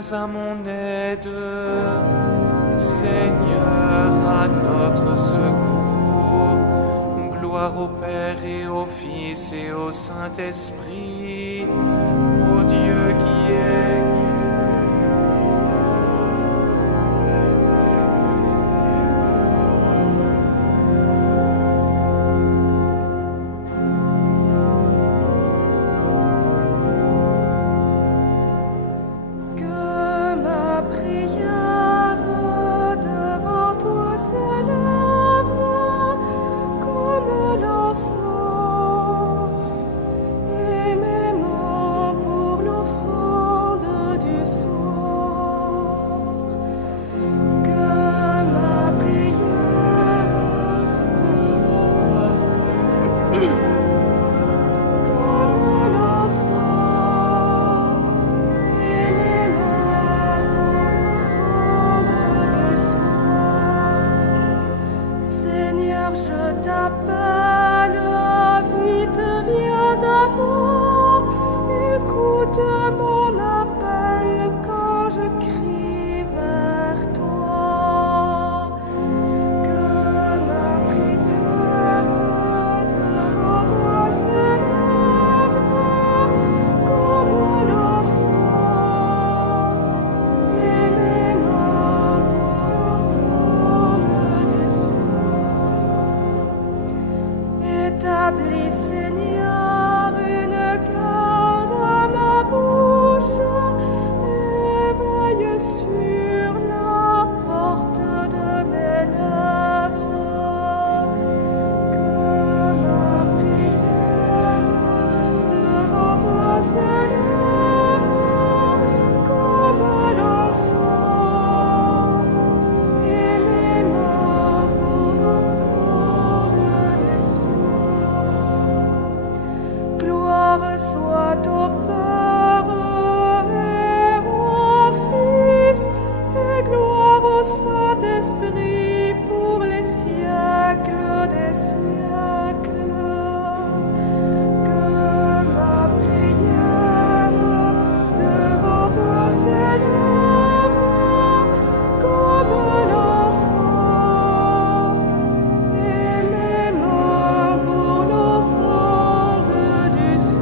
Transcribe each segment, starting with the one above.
viens à mon aide. Seigneur, à notre secours. Gloire au Père et au Fils et au Saint-Esprit, au Dieu qui est. Établis, Seigneur, une garde à ma bouche, et veille sur la porte de mes lèvres. Que ma prière devant toi s'élève comme l'encens, et mes mains pour l'offrande du soir. Gloire soit au Père et au Fils, et gloire au Saint-Esprit pour les siècles des siècles. Que ma prière devant toi s'élève comme l'encens, et mes mains pour l'offrande du soir.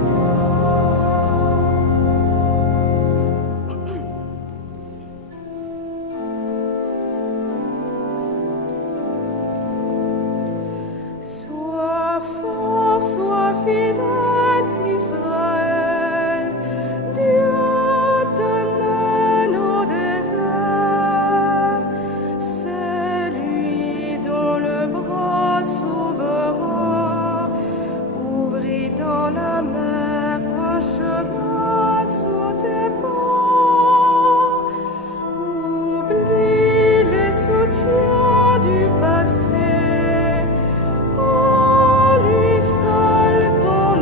Sois fort, sois fidèle, Israël. Dieu te mène au désert. C'est lui dont le bras souverain ouvrit dans la mer un chemin sous tes pas. Oublie les soutiens du passé. En lui seul ton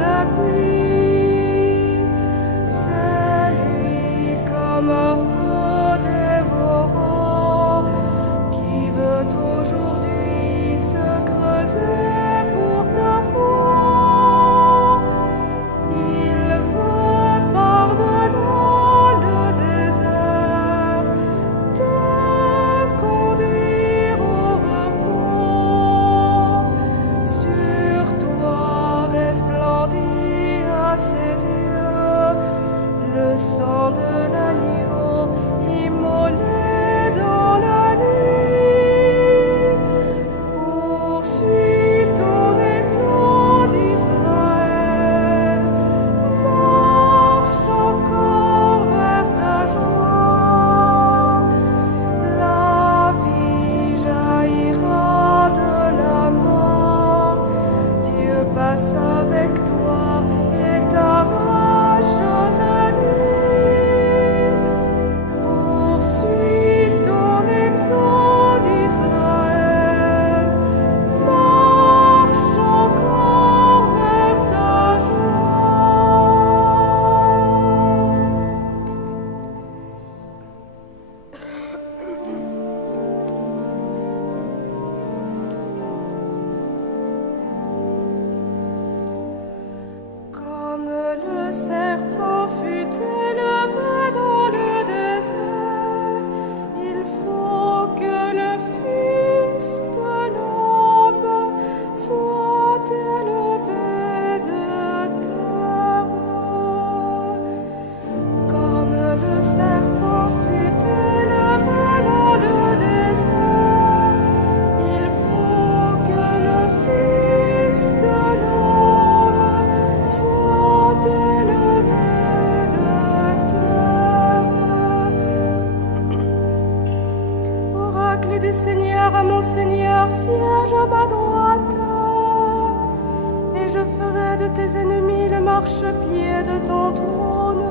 marchepied de ton trône.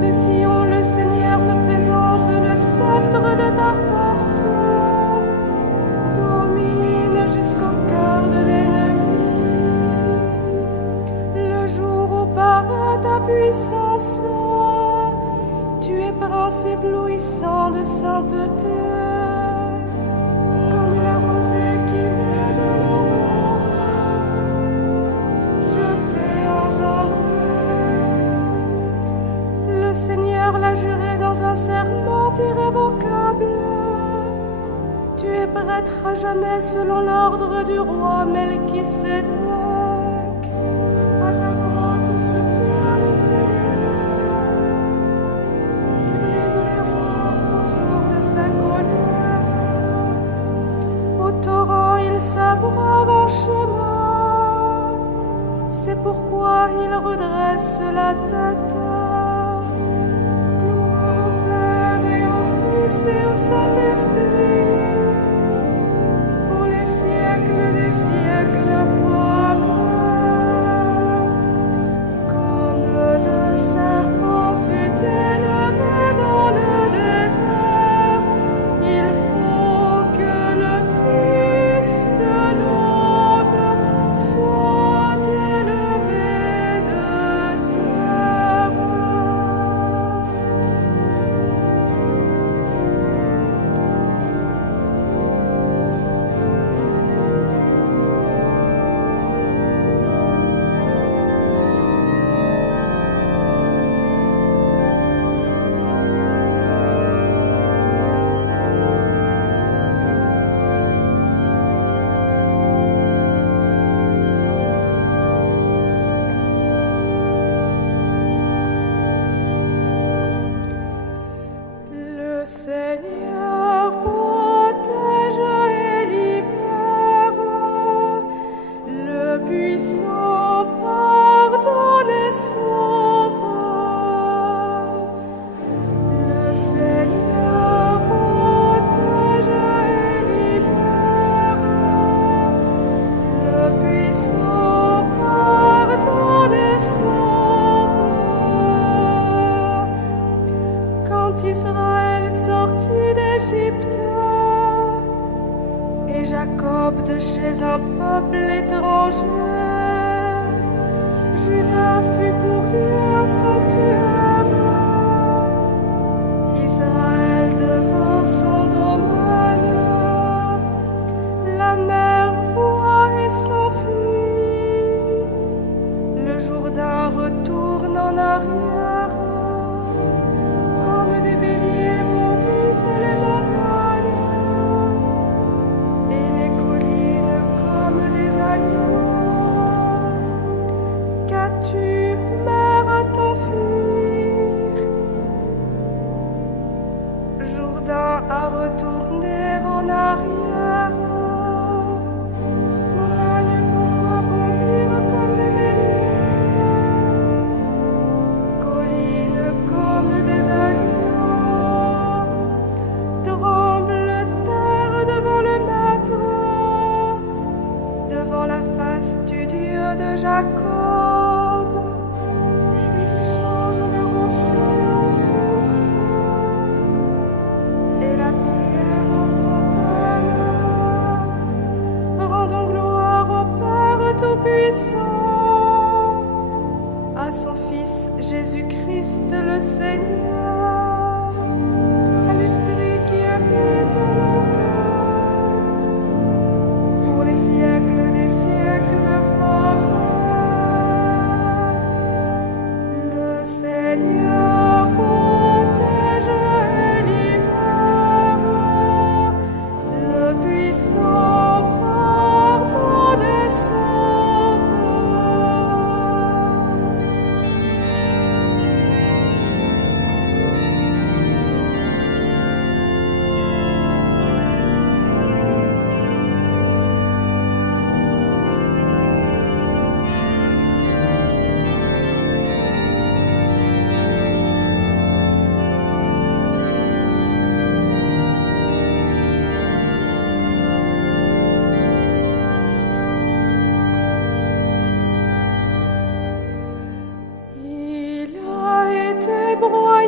De Sion, le Seigneur te présente le sceptre de ta force. Domine jusqu'au cœur de l'ennemi. Le jour où paraît ta puissance, tu es prince éblouissant de sainteté. Comme la rosée qui naît de l'aurore, je t'ai engendré. Le Seigneur l'a juré dans un serment irrévocable. Tu es prêtre à jamais selon l'ordre du roi Melchisédek. À ta droite se tient le Seigneur. Il brise les rois au jour de sa colère. Au torrent il s'abreuve en chemin. C'est pourquoi il redresse la tête. Gloire au Père et au Fils et au Saint-Esprit. Des siècles, comme le serpent fut élevé dans le désert, il faut que le Fils de l'homme soit élevé de terre. Le Seigneur protège et libère, le puissant pardonne et sauve. Le Seigneur protège et libère, le puissant pardonne et sauve. Quand Israël sortit d'Égypte et Jacob de chez un peuple étranger, Juda fut pour Dieu un sanctuaire, Israël devint son domaine. La mer voit et s'enfuit, le Jourdain retourne en arrière. Comme des béliers bondissent les montagnes, et les collines comme des agneaux. Qu'as-tu, mer, à t'enfuir? Jourdain à retourner en arrière. Montagne, pourquoi bondir comme des béliers? Collines comme des agneaux. Tremble terre devant le Maître, devant la face du Dieu de Jacob. Lui qui change le rocher en source et la pierre en fontaine. Rendons gloire au Père Tout-Puissant, à son Fils Jésus-Christ le Seigneur, à l'Esprit qui habite en nos cœurs, pour les siècles des siècles. Amen.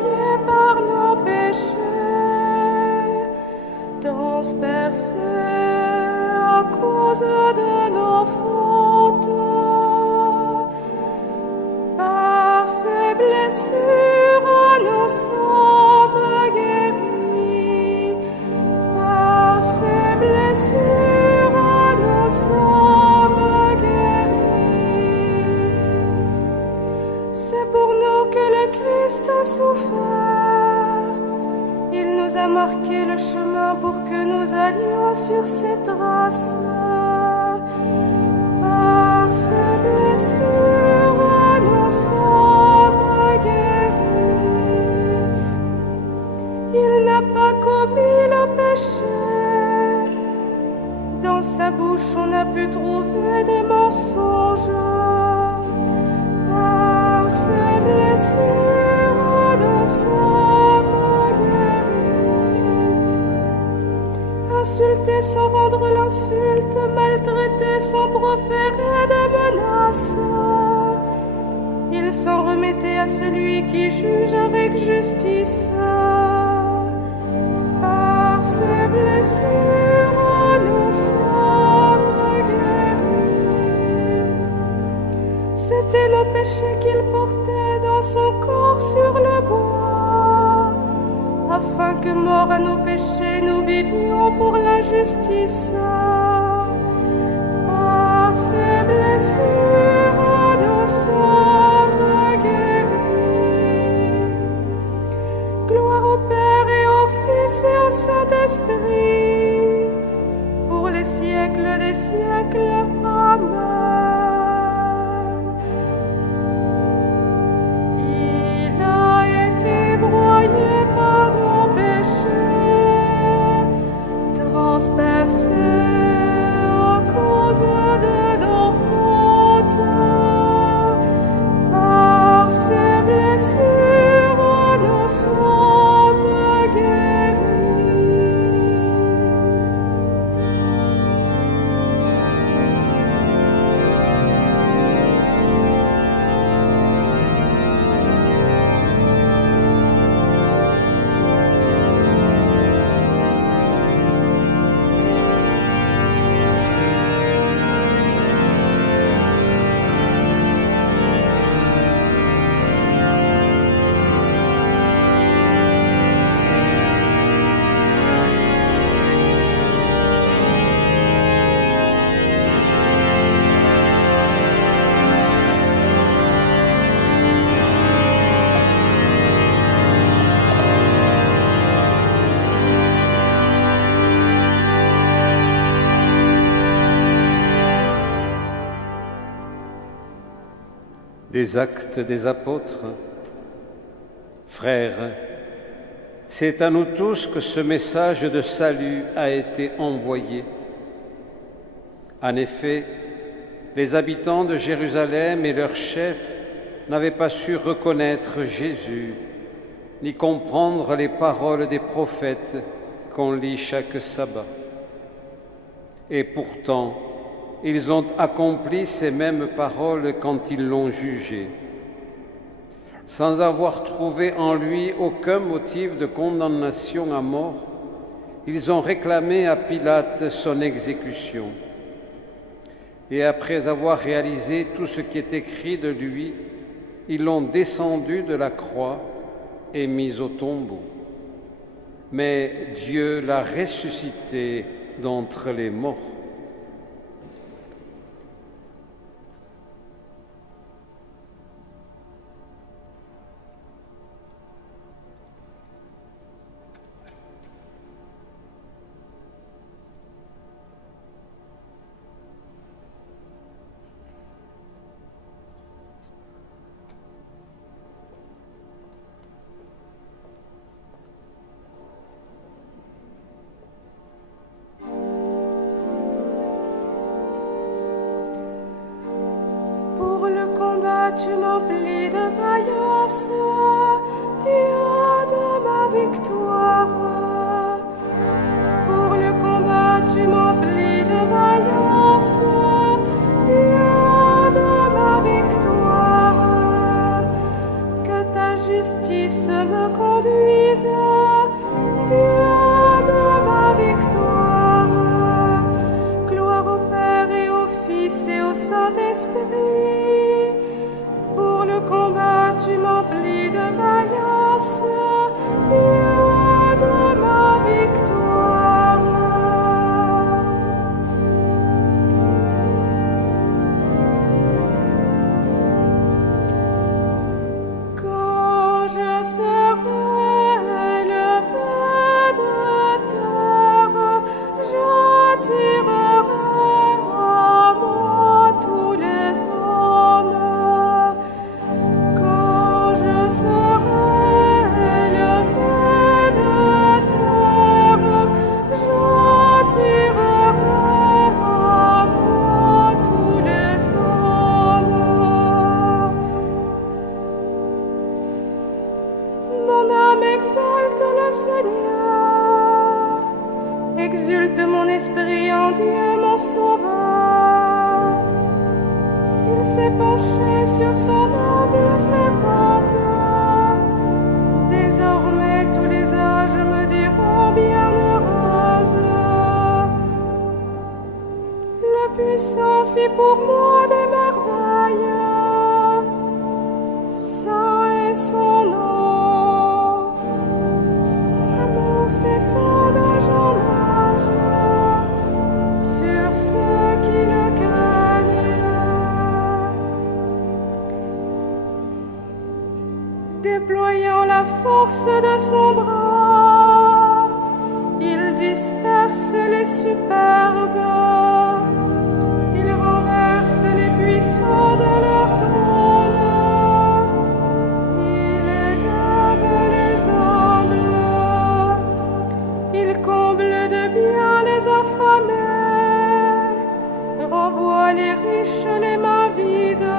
broyé par nos péchés, transpercé à cause de nos fautes. Par ses blessures, nous sommes guéris. Par ses blessures, nous sommes guéris. C'est pour nous que le Christ a souffert. Il nous a marqué le chemin pour que nous allions sur ses traces. Par ses blessures, nous sommes guéris. Il n'a pas commis le péché. Dans sa bouche, on a pu trouver des mensonges. Par ses blessures, nous sommes guéris. Insulté sans rendre l'insulte, maltraité sans proférer de menaces, il s'en remettait à celui qui juge avec justice. Par ses blessures, nous sommes guéris. C'étaient nos péchés qu'il portait dans son corps sur le bois, afin que, morts à nos péchés, nous vivions pour la justice. Par ses blessures, nous sommes guéris. Gloire au Père et au Fils et au Saint-Esprit, pour les siècles des siècles. Amen. Il a été broyé par nos péchés, transpercé à cause de nos fautes. Par ses blessures, nous sommes guéris. Des Actes des Apôtres. Frères, c'est à nous tous que ce message de salut a été envoyé. En effet, les habitants de Jérusalem et leurs chefs n'avaient pas su reconnaître Jésus, ni comprendre les paroles des prophètes qu'on lit chaque sabbat. Et pourtant, ils ont accompli ces mêmes paroles quand ils l'ont jugé. Sans avoir trouvé en lui aucun motif de condamnation à mort, ils ont réclamé à Pilate son exécution. Et après avoir réalisé tout ce qui est écrit de lui, ils l'ont descendu de la croix et mis au tombeau. Mais Dieu l'a ressuscité d'entre les morts. Tu m'emplis de vaillance, Dieu de ma victoire. Pour le combat, tu m'emplis de vaillance, Dieu de ma victoire. Que ta justice me Saint-Esprit. Pour le combat, tu m'emplis de vaillance, Dieu de ma victoire. Quand je serai élevé de terre, j'attirerai à moi tous les hommes. Quand je serai élevé de terre, j'attirerai à moi tous les hommes. Mon âme exalte le Seigneur, exulte mon esprit en Dieu mon Sauveur. Il s'est penché sur son humble servante. Désormais tous les âges me diront bienheureuse. Le puissant fit pour moi des merveilles. Saint est son nom. Son amour s'étend d'âge en âge sur ceux qui le craignent. Déployant la force de son bras, il disperse les superbes. Il renverse les puissants de leur trône. Il élève les humbles. Il comble de bien les affamés. Renvoie les riches les mains vides.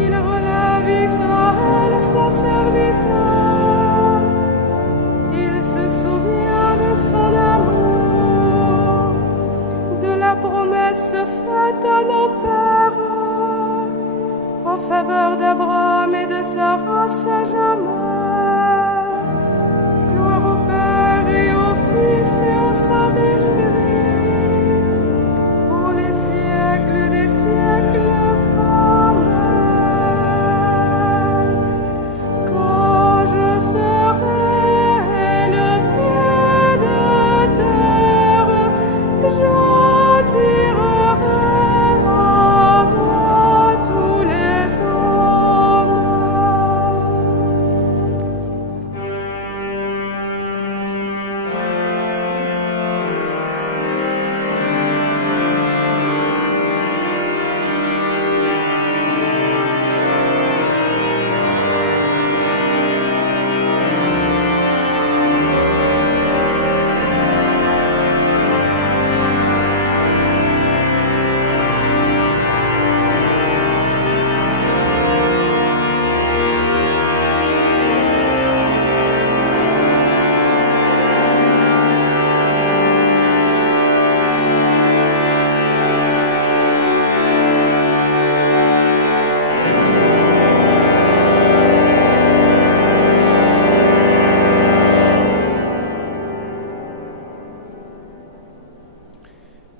Il relève Israël son serviteur. Il se souvient de son amour, de la promesse faite à nos pères, en faveur d'Abraham et de sa race à jamais. Gloire au Père et au Fils et au Saint-Esprit, pour les siècles des siècles. Amen. Quand je serai élevé de terre, j'attirerai à moi tous les hommes.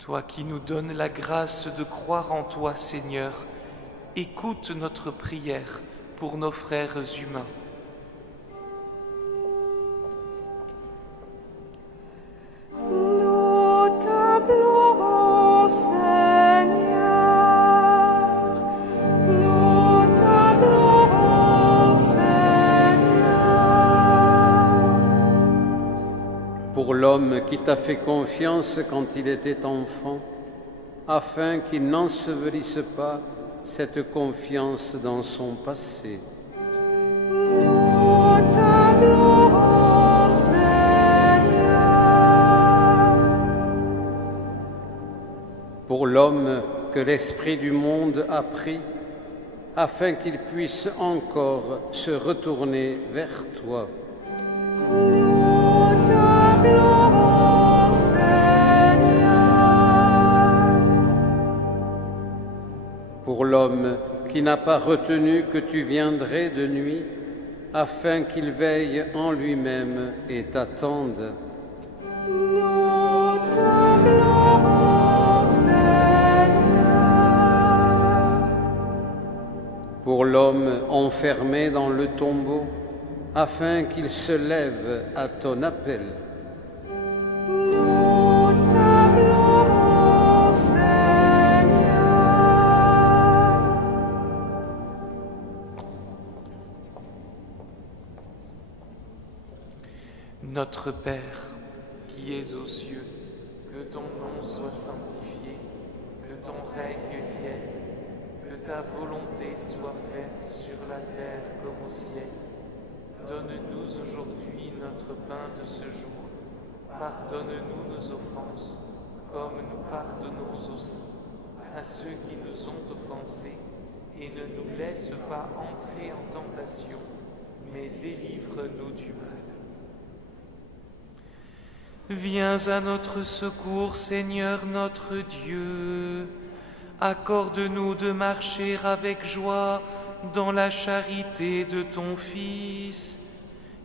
Toi qui nous donnes la grâce de croire en toi, Seigneur, écoute notre prière pour nos frères humains. Nous t'implorons, Seigneur. Nous t'implorons, Seigneur. Pour l'homme qui t'a fait confiance quand il était enfant, afin qu'il n'ensevelisse pas cette confiance dans son passé. Nous t'implorons, Seigneur. Pour l'homme que l'esprit du monde a pris, afin qu'il puisse encore se retourner vers toi. Nous t'implorons, Seigneur. Pour l'homme qui n'a pas retenu que tu viendrais de nuit, afin qu'il veille en lui-même et t'attende. Nous t'implorons, Seigneur. pour l'homme enfermé dans le tombeau, afin qu'il se lève à ton appel. Nous t'appelons, Seigneur. Notre Père, qui es aux cieux, que ton nom soit sanctifié, que ton règne vienne, que ta volonté soit faite sur la terre comme au ciel. Donne-nous aujourd'hui notre pain de ce jour. Pardonne-nous nos offenses, comme nous pardonnons aussi à ceux qui nous ont offensés, et ne nous laisse pas entrer en tentation, mais délivre-nous du mal. Viens à notre secours, Seigneur notre Dieu. Accorde-nous de marcher avec joie dans la charité de ton Fils,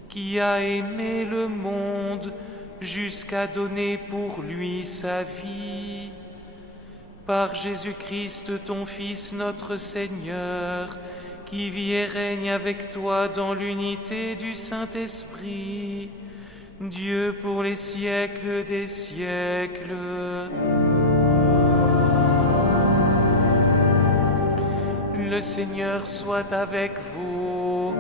qui a aimé le monde jusqu'à donner pour lui sa vie. Par Jésus-Christ, ton Fils, notre Seigneur, qui vit et règne avec toi dans l'unité du Saint-Esprit, Dieu pour les siècles des siècles. Le Seigneur soit avec vous.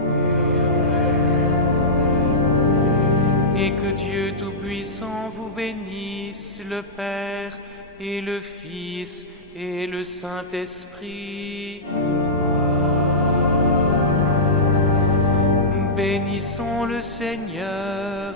Et que Dieu Tout-Puissant vous bénisse, le Père et le Fils et le Saint-Esprit. Bénissons le Seigneur.